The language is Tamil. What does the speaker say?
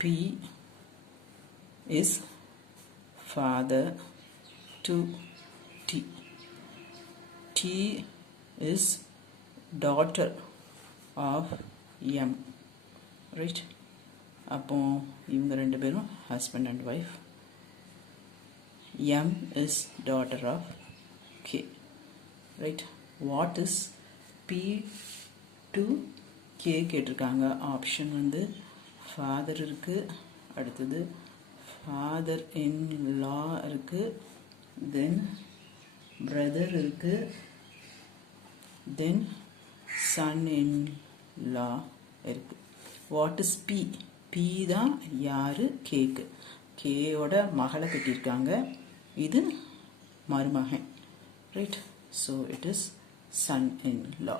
P is father to T. T is daughter of M. Right? அப்போ இவங்க ரெண்டு பேரும் husband and wife. M is daughter of K. Right? What is P to K கேட்டிருக்காங்க. ஆப்ஷன் வந்து ஃபாதர் இருக்கு, அடுத்தது ஃபாதர் இன் லா இருக்கு, தென் பிரதர் இருக்கு, தென் சன் இன் லா இருக்கு. What is B? பி தான் யாரு? கேக்கு. கேயோட மகளை கட்டியிருக்காங்க, இது மருமகன். Right? So it is son in law.